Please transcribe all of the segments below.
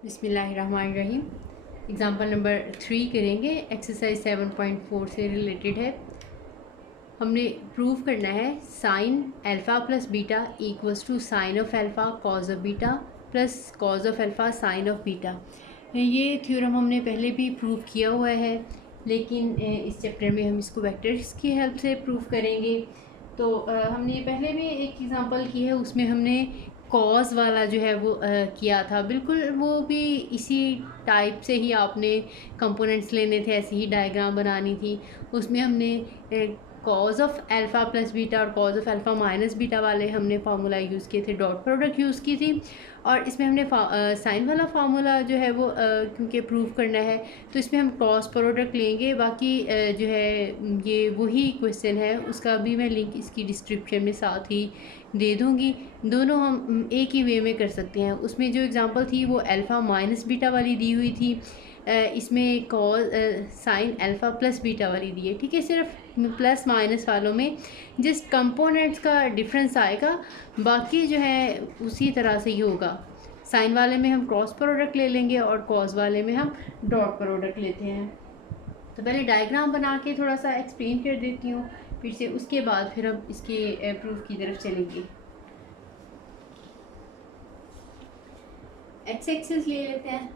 बिस्मिल्लाहिर्रहमानिर्रहीम। Example number 3 करेंगे, exercise 7.4 से रिलेटेड है। हमने प्रूव करना है sine alpha plus beta equals to sine of alpha cos of beta plus cos of alpha sine of beta. ये थ्योरम हमने पहले भी प्रूव किया हुआ है, लेकिन इस चैप्टर में हम इसको वेक्टर्स की हेल्प से प्रूव करेंगे। तो हमने पहले भी एक एग्ज़ाम्पल की है, उसमें हमने कॉज वाला जो है वो किया था। बिल्कुल वो भी इसी टाइप से ही आपने कंपोनेंट्स लेने थे, ऐसी ही डायग्राम बनानी थी। उसमें हमने cos of alpha plus beta और cos of alpha minus beta वाले हमने फार्मूला यूज़ किए थे, डॉट प्रोडक्ट यूज़ की थी। और इसमें हमने साइन वाला फार्मूला जो है वो क्योंकि प्रूव करना है, तो इसमें हम क्रॉस प्रोडक्ट लेंगे। बाकी जो है ये वही क्वेश्चन है, उसका भी मैं लिंक इसकी डिस्क्रिप्शन में साथ ही दे दूँगी। दोनों हम एक ही वे में कर सकते हैं। उसमें जो एग्ज़ाम्पल थी वो अल्फ़ा माइनस बीटा वाली दी हुई थी, इसमें cause sign alpha plus beta वाली दी है। ठीक है, सिर्फ प्लस माइनस वालों में जिस कंपोनेंट्स का डिफरेंस आएगा, बाकी जो है उसी तरह से ही होगा। साइन वाले में हम क्रॉस प्रोडक्ट ले लेंगे और कॉज वाले में हम डॉट प्रोडक्ट लेते हैं। तो पहले डायग्राम बना के थोड़ा सा एक्सप्लेन कर देती हूँ, फिर से उसके बाद फिर हम इसके प्रूफ की तरफ चलेंगे। एक्स एक्सिस ले लेते हैं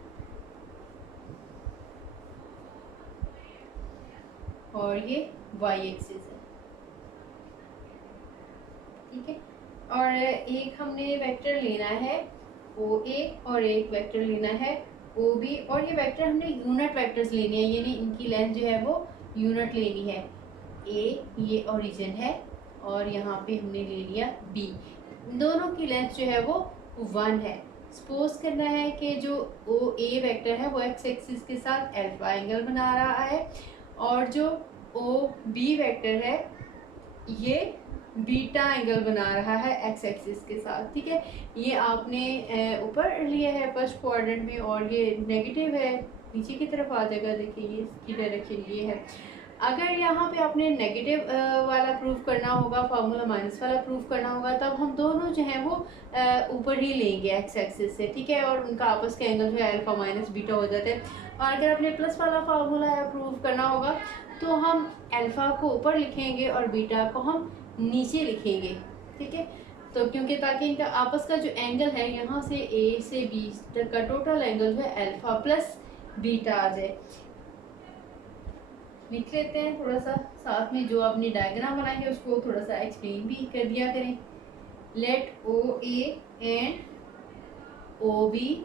और ये वाई एक्सिस है। ठीक है, और एक हमने वेक्टर लेना है ओ ए और एक वेक्टर लेना है ओ बी, और ये वेक्टर हमने यूनिट वेक्टर्स लेने हैं, यानी इनकी लेंथ जो है वो यूनिट लेनी है। ए ये ओरिजिन है और यहाँ पे हमने ले लिया बी, दोनों की लेंथ जो है वो 1 है। सपोज करना है कि जो ओ ए वेक्टर है वो एक्स एक्सिस के साथ अल्फा एंगल बना रहा है, और जो ओ बी वेक्टर है ये बीटा एंगल बना रहा है एक्स एक्सिस के साथ। ठीक है, ये आपने ऊपर लिया है फर्स्ट क्वाड्रेंट में, और ये नेगेटिव है, नीचे की तरफ आ जाएगा। देखिए ये इसकी डायरेक्शन ये है। अगर यहाँ पे आपने नेगेटिव वाला प्रूफ करना होगा, फार्मूला माइनस वाला प्रूफ करना होगा, तब हम दोनों जो है वो ऊपर ही लेंगे एक्स एक्सिस से। ठीक है, और उनका आपस के एंगल जो है अल्फा माइनस बीटा हो जाते हैं। और अगर आपने प्लस वाला फार्मूला प्रूफ करना होगा, तो हम अल्फा को ऊपर लिखेंगे और बीटा को हम नीचे लिखेंगे। ठीक है, तो क्योंकि ताकि इनका आपस का जो एंगल है यहाँ से ए से बी तक का टोटल एंगल जो है अल्फा प्लस बीटा आ जाए। लिख लेते हैं थोड़ा सा, साथ में जो आपने डायग्राम बनाएंगे उसको थोड़ा सा एक्सप्लेन भी कर दिया करें। Let O A and O B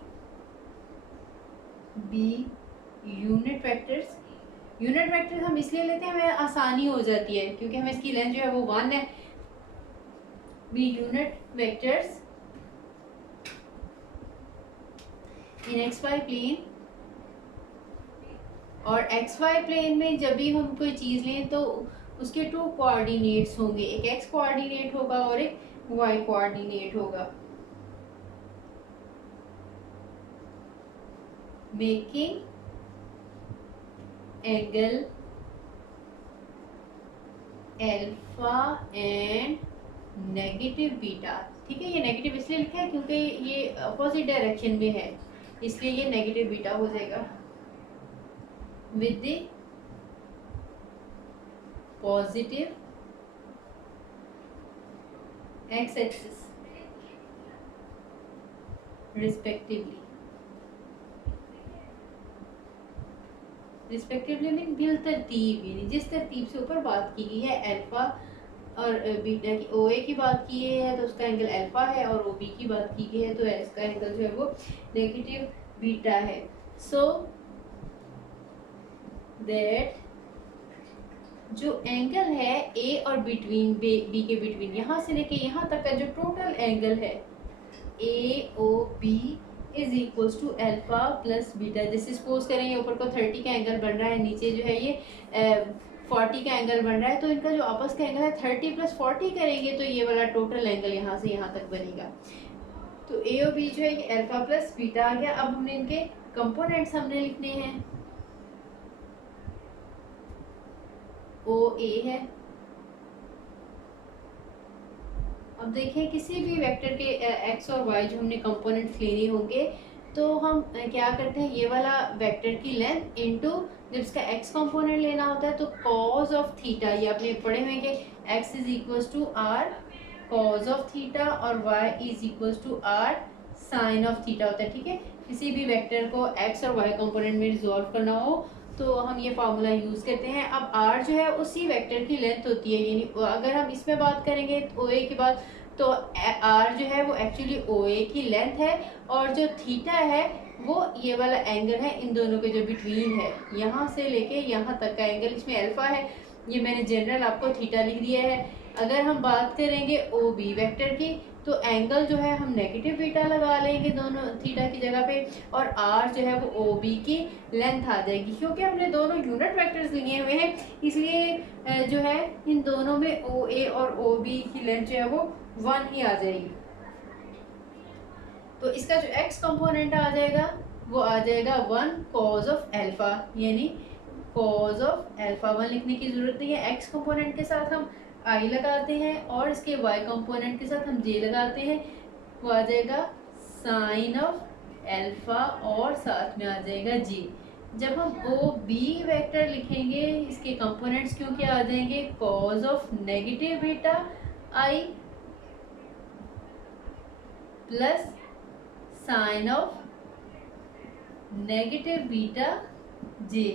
be unit vectors. Unit vectors हम इसलिए लेते हैं, हमें आसानी हो जाती है क्योंकि हमें इसकी लेंथ जो है वो 1 है। Be unit vectors in x y plane, और एक्स वाई प्लेन में जब भी हम कोई चीज़ लें तो उसके 2 कोऑर्डिनेट्स होंगे, एक एक्स कोऑर्डिनेट होगा और एक वाई कोऑर्डिनेट होगा। Making angle alpha and negative beta. ठीक है, ये नेगेटिव इसलिए लिखा है क्योंकि ये अपोजिट डायरेक्शन में है, इसलिए ये नेगेटिव बीटा हो जाएगा। With the positive x axis respectively. Respectively mean bill तरतीब, यानी जिस तरतीब से ऊपर बात की गई है अल्फा और बीटा की, ओ ए की बात की है तो उसका एंगल अल्फा है, और ओ बी की बात की गई है तो इसका एंगल जो है वो नेगेटिव बीटा है। सो दैट जो एंगल है ए और बिटवीन बी के बिटवीन, यहाँ से लेके यहाँ तक का जो टोटल एंगल है A O B is equals to alpha plus beta. जैसे सपोज करें ये ऊपर को 30 का एंगल बन रहा है, नीचे जो है ये 40 का एंगल बन रहा है, तो इनका जो आपस का एंगल है 30 प्लस 40 करेंगे तो ये वाला टोटल एंगल यहाँ से यहाँ तक बनेगा। तो ए और बी जो है ये अल्फा प्लस बीटा आ गया। अब हमने इनके कंपोनेंट्स हमने लिखने हैं। ओ ए है, अब देखें किसी भी वेक्टर के एक्स और वाई जो हमने कंपोनेंट्स लेने होंगे, तो हम क्या करते हैं, ये वाला वेक्टर की लेंथ इनटू जब इसका x कंपोनेंट लेना होता है तो कॉज ऑफ थीटा, ये आपने पढ़े हुए कि x is equals to r cos of theta और y is equals to r sine of theta होता है। ठीक है, किसी भी वेक्टर को x और y कंपोनेंट में रिजॉल्व करना हो तो हम ये फार्मूला यूज़ करते हैं। अब r जो है उसी वेक्टर की लेंथ होती है, यानी अगर हम इसमें बात करेंगे OA की बात, तो r जो है वो एक्चुअली OA की लेंथ है, और जो थीटा है वो ये वाला एंगल है इन दोनों के जो बिटवीन है, यहाँ से लेके यहाँ तक का एंगल, इसमें अल्फा है, ये मैंने जनरल आपको थीटा लिख दिया है। अगर हम बात करेंगे OB वेक्टर की तो एंगल जो है हम नेगेटिव बीटा लगा लेंगे दोनों थीटा की जगह पे, और r जो है वो OB की लेंथ आ जाएगी। क्योंकि हमने दोनों यूनिट वेक्टर्स लिए हुए हैं इसलिए जो है इन दोनों में OA और OB की लेंथ जो है वो 1 ही आ जाएगी। तो इसका जो x कंपोनेंट आ जाएगा वो आ जाएगा 1 कॉज ऑफ अल्फा, यानी कॉज ऑफ अल्फा 1 लिखने की जरूरत नहीं है। x कंपोनेंट के साथ हम i लगाते हैं और इसके y कंपोनेंट के साथ हम j लगाते हैं, वो आ जाएगा साइन ऑफ अल्फा और साथ में आ जाएगा j। जब हम OB वेक्टर लिखेंगे इसके कंपोनेंट्स क्योंकि आ जाएंगे cos of negative beta i plus sine of negative beta j.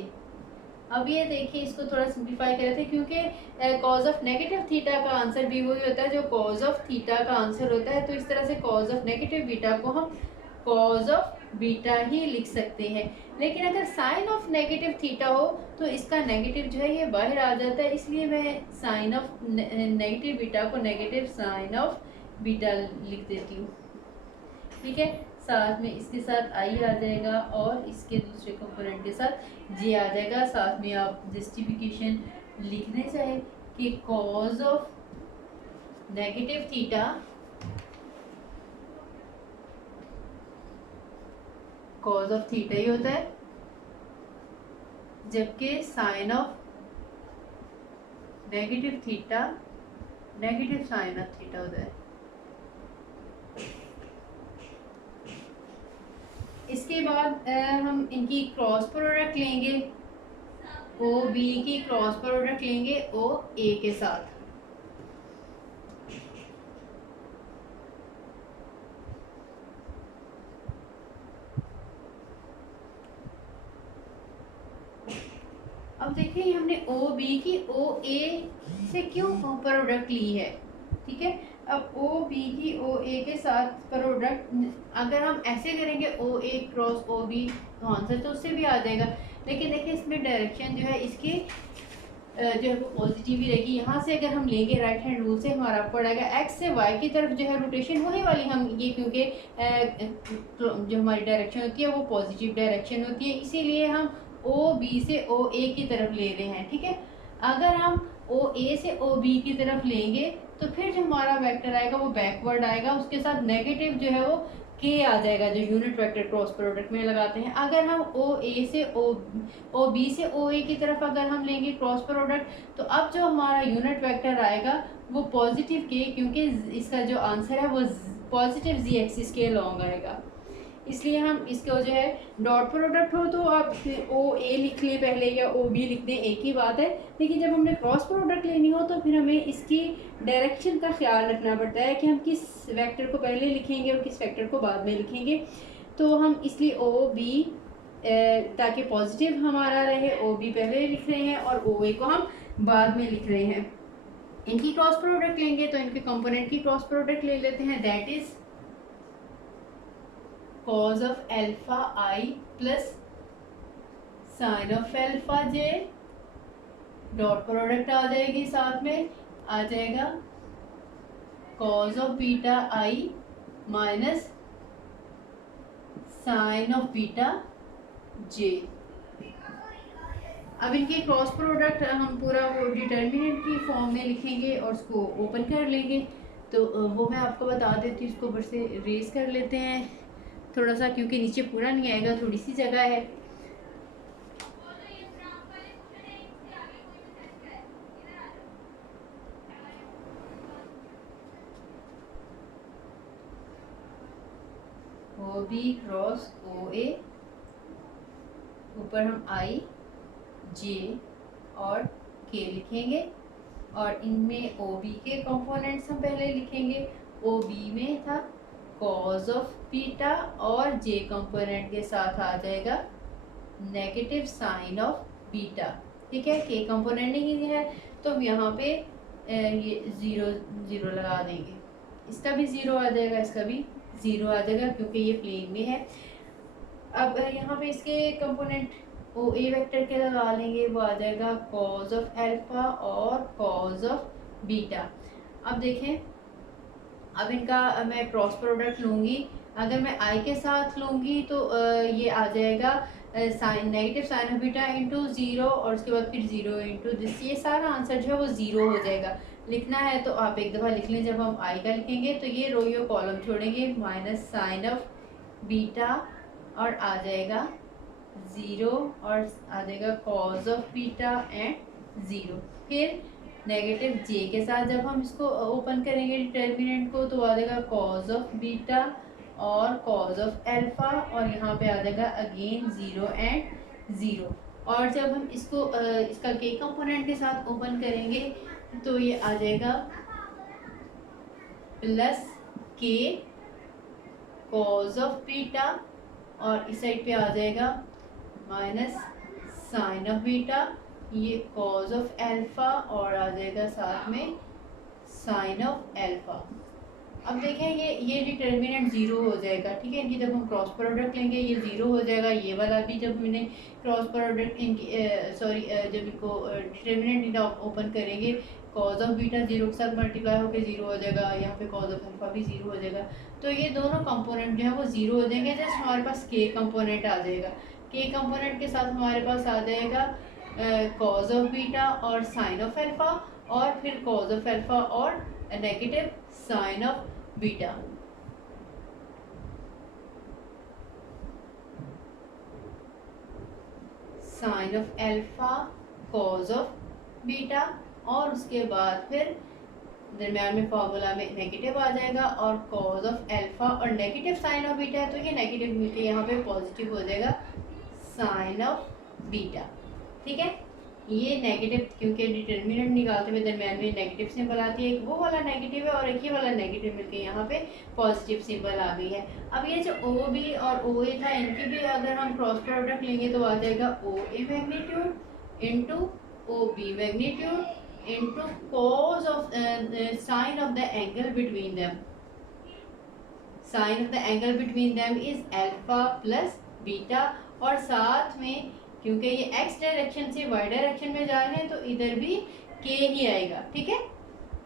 अब ये देखिए इसको थोड़ा सिंप्लीफाई कर रहे थे क्योंकि कॉज ऑफ नेगेटिव थीटा का आंसर भी वही होता है जो कॉज ऑफ थीटा का आंसर होता है, तो इस तरह से कॉज ऑफ नेगेटिव बीटा को हम कॉज ऑफ बीटा ही लिख सकते हैं। लेकिन अगर साइन ऑफ नेगेटिव थीटा हो तो इसका नेगेटिव जो है ये बाहर आ जाता है, इसलिए मैं साइन ऑफ नेगेटिव बीटा को नेगेटिव साइन ऑफ बीटा लिख देती हूँ। ठीक है, साथ में इसके साथ आई आ जाएगा और इसके दूसरे कंपोनेंट के साथ जे आ जाएगा। साथ में आप जस्टिफिकेशन लिखने चाहे कि cos of negative theta cos of theta ही होता है, जबकि sine of negative theta negative sine of theta होता है। इसके बाद हम इनकी क्रॉस प्रोडक्ट लेंगे, OB की क्रॉस प्रोडक्ट लेंगे OA के साथ। अब देखिए हमने OB की OA से क्यों प्रोडक्ट ली है। ठीक है, अब OB की OA के साथ प्रोडक्ट अगर हम ऐसे करेंगे OA क्रॉस OB तो आंसर तो उससे भी आ जाएगा, लेकिन देखिए इसमें डायरेक्शन जो है इसकी जो है वो पॉजिटिव ही रहेगी। यहाँ से अगर हम लेंगे राइट हैंड रूल से हमारा पड़ेगा x से y की तरफ जो है रोटेशन वही वाली हम ये, क्योंकि जो हमारी डायरेक्शन होती है वो पॉजिटिव डायरेक्शन होती है, इसीलिए हम OB से OA की तरफ ले रहे हैं। ठीक है, अगर हम OA से OB की तरफ लेंगे तो फिर जो हमारा वेक्टर आएगा वो बैकवर्ड आएगा, उसके साथ नेगेटिव जो है वो k आ जाएगा जो यूनिट वेक्टर क्रॉस प्रोडक्ट में लगाते हैं। अगर हम OA से OB से OA की तरफ अगर हम लेंगे क्रॉस प्रोडक्ट तो अब जो हमारा यूनिट वेक्टर आएगा वो पॉजिटिव k, क्योंकि इसका जो आंसर है वो पॉजिटिव z एक्सिस के अलॉन्ग आएगा, इसलिए हम इसको जो है डॉट प्रोडक्ट हो तो आप OA लिख लें पहले या OB लिख दें, एक ही बात है। लेकिन जब हमने क्रॉस प्रोडक्ट लेनी हो तो फिर हमें इसकी डायरेक्शन का ख्याल रखना पड़ता है कि हम किस वेक्टर को पहले लिखेंगे और किस वेक्टर को बाद में लिखेंगे। तो हम इसलिए OB ताकि पॉजिटिव हमारा रहे OB पहले लिख रहे हैं और OA को हम बाद में लिख रहे हैं। इनकी क्रॉस प्रोडक्ट लेंगे तो इनके कंपोनेंट की क्रॉस प्रोडक्ट ले लेते हैं, that is cos of alpha I plus sin of alpha j, dot product आ जाएगी, साथ में आ जाएगा cos of beta I minus sin of beta j। अब इनके क्रॉस प्रोडक्ट हम पूरा वो डिटर्मिनेंट की फॉर्म में लिखेंगे और उसको ओपन कर लेंगे, तो वो मैं आपको बता देती हूँ। इसको ऊपर से रेज कर लेते हैं थोड़ा सा, क्योंकि नीचे पूरा नहीं आएगा, थोड़ी सी जगह है। बी क्रॉस ओ ए, ऊपर हम आई जे और के लिखेंगे और इनमें ओ बी के कंपोनेंट्स हम पहले लिखेंगे। ओ बी में था कॉज ऑफ बीटा और जे कंपोनेंट के साथ आ जाएगा नेगेटिव साइन ऑफ बीटा। ठीक है, के कंपोनेंट नहीं है तो हम यहाँ पे ये ज़ीरो ज़ीरो लगा देंगे, इसका भी ज़ीरो आ जाएगा, इसका भी ज़ीरो आ जाएगा क्योंकि ये प्लेन में है। अब यहाँ पे इसके कंपोनेंट ओ ए वेक्टर के लगा लेंगे, वो आ जाएगा कॉज ऑफ एल्फा और कॉज ऑफ बीटा। अब देखें, अब इनका मैं क्रॉस प्रोडक्ट लूँगी, अगर मैं आई के साथ लूँगी तो ये आ जाएगा sine negative sine of beta into zero और उसके बाद फिर ज़ीरो इंटू दिस, ये सारा आंसर जो है वो ज़ीरो हो जाएगा। लिखना है तो आप एक दफ़ा लिख लें, जब हम आई का लिखेंगे तो ये रो यो कॉलम छोड़ेंगे माइनस साइन ऑफ बीटा और आ जाएगा ज़ीरो और आ जाएगा cos of beta and zero. फिर नेगेटिव जे के साथ जब हम इसको ओपन करेंगे डिटर्मिनेंट को तो आ जाएगा कॉज ऑफ बीटा और कॉज ऑफ एल्फा और यहाँ पे आ जाएगा अगेन ज़ीरो एंड ज़ीरो। और जब हम इसको इसका के कंपोनेंट के साथ ओपन करेंगे तो ये आ जाएगा प्लस के कॉज ऑफ बीटा और इस साइड पे आ जाएगा माइनस साइन ऑफ बीटा, ये कॉज ऑफ एल्फा और आ जाएगा साथ में साइन ऑफ एल्फा। अब देखें ये डिटर्मिनेंट ज़ीरो हो जाएगा। ठीक है, इनकी जब हम क्रॉस प्रोडक्ट लेंगे ये ज़ीरो हो जाएगा, ये वाला भी जब मैंने क्रॉस प्रोडक्ट इनकी जब इनको डिटर्मिनेंट इनका ओपन करेंगे कॉज ऑफ बीटा ज़ीरो के साथ मल्टीप्लाई होकर ज़ीरो हो जाएगा, यहाँ पे कॉज ऑफ एल्फा भी ज़ीरो हो जाएगा। तो ये दोनों कंपोनेंट जो है वो ज़ीरो हो जाएंगे, जस्ट हमारे पास के कंपोनेंट आ जाएगा। के कंपोनेंट के साथ हमारे पास आ जाएगा कॉज ऑफ बीटा और साइन ऑफ एल्फा और फिर कॉज ऑफ एल्फा और negative sine of beta. Sine of alpha cos of beta और उसके बाद फिर दरम्यान में फार्मूला में नेगेटिव आ जाएगा और कॉज ऑफ एल्फा और नेगेटिव साइन ऑफ बीटा है तो ये नेगेटिव मिलके यहाँ पे पॉजिटिव हो जाएगा साइन ऑफ बीटा। ठीक है, ये नेगेटिव क्योंकि डिटर्मिनेंट निकालते हुए दरम्यान में नेगेटिव सिंबल आती है, एक वो वाला नेगेटिव है और एक ही वाला नेगेटिव मिलके यहाँ पे पॉजिटिव सिंबल आ गई है। अब ये जो ओ बी और ओ ए था इनकी भी अगर हम क्रॉस प्रोडक्ट लेंगे तो आ जाएगा O A magnitude into O B magnitude into cos of sine of the angle between them. Sine of the angle between them is alpha plus beta और साथ में क्योंकि ये एक्स डायरेक्शन से वाई डायरेक्शन में जा रहे हैं तो इधर भी के ही आएगा। ठीक है,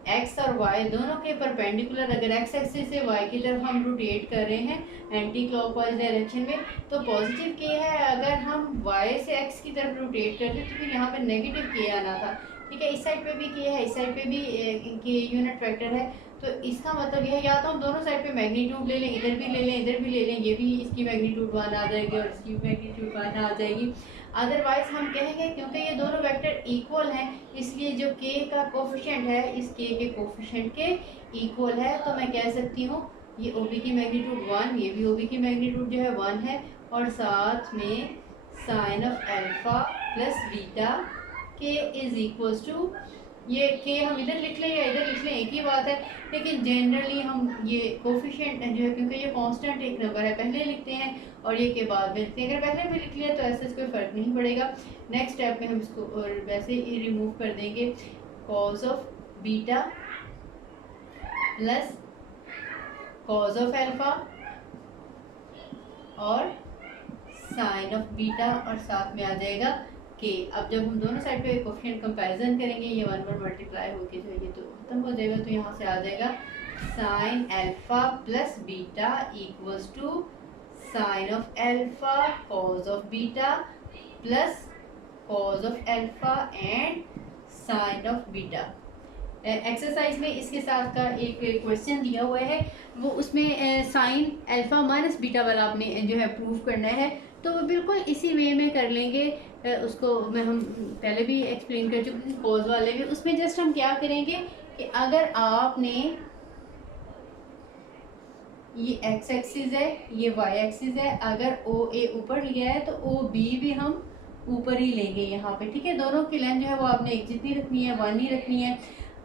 एक्स और वाई दोनों के परपेंडिकुलर, अगर एक्स एक्सिस से वाई की तरफ हम रोटेट कर रहे हैं एंटी क्लॉकवाइज डायरेक्शन में तो पॉजिटिव के है, अगर हम वाई से एक्स की तरफ रोटेट करते तो फिर यहाँ पे नेगेटिव के आना था। ठीक है, इस साइड पे भी के है, इस साइड पे भी के यूनिट वेक्टर है, तो इसका मतलब यह है या तो हम दोनों साइड पे मैग्नीट्यूड ले लें, इधर भी ले लें इधर भी ले लें, ये भी इसकी मैग्नीट्यूड 1 आ जाएगी और इसकी मैग्नीट्यूड 1 आ जाएगी। अदरवाइज हम कहेंगे क्योंकि ये दोनों वेक्टर इक्वल हैं इसलिए जो के का कोफिशिएंट है इस के कोफिशिएंट के इक्वल है, तो मैं कह सकती हूँ ये ओ बी की मैग्नीट्यूड 1, ये भी ओ बी की मैग्नीट्यूड जो है 1 है और साथ में sine of alpha plus beta के इज इक्वल्स टू, ये के हम इधर लिख लें या इधर लिख लें एक ही बात है, लेकिन जनरली हम ये कोफिशिएंट जो है क्योंकि ये कांस्टेंट एक नंबर है पहले लिखते हैं और ये के बाद में लिखते हैं, अगर पहले भी लिख लिया तो ऐसे कोई फ़र्क नहीं पड़ेगा। नेक्स्ट स्टेप में हम इसको और वैसे ही रिमूव कर देंगे cause of beta plus cos of alpha और साइन ऑफ बीटा और साथ में आ जाएगा के। अब जब हम दोनों साइड पे कोफिशिएंट कंपैरिजन करेंगे ये 1 पर मल्टीप्लाई होके जो ये तो खत्म हो जाएगा, तो यहाँ से आ जाएगा sine alpha plus beta equals to sine of alpha cos of beta plus cos of alpha and sine of beta. Exercise में इसके साथ का एक क्वेश्चन दिया हुआ है, वो उसमें साइन एल्फा माइनस बीटा वाला आपने जो है प्रूव करना है, तो वो बिल्कुल इसी वे में कर लेंगे। उसको मैं हम पहले भी एक्सप्लेन कर चुके हैं कॉज वाले में, उसमें जस्ट हम क्या करेंगे कि अगर आपने ये एक्स एक्सिस है, ये वाई एक्सिस है। अगर ओ ए ऊपर लिया है तो ओ बी भी हम ऊपर ही लेंगे यहाँ पे, ठीक है। दोनों की लेंथ जो है वो आपने एक जितनी रखनी है, 1 ही रखनी है।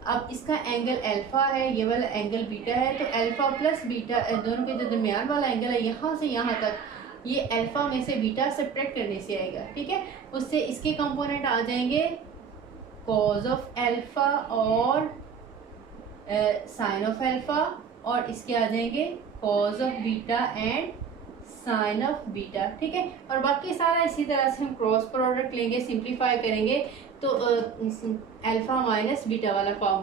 अब इसका एंगल अल्फा है, ये वाला एंगल बीटा है, तो अल्फा प्लस बीटा दोनों के जो दरमियान वाला एंगल है यहाँ से यहाँ तक, ये अल्फा में से बीटा सब्ट्रैक्ट करने से आएगा, ठीक है। उससे इसके कंपोनेंट आ जाएंगे कॉज ऑफ अल्फा और साइन ऑफ अल्फा, और इसके आ जाएंगे cos of beta and sine of beta, ठीक है। और बाकी सारा इसी तरह से हम क्रॉस प्रोडक्ट लेंगे, सिंप्लीफाई करेंगे तो अल्फा माइनस बीटा वाला फॉर्म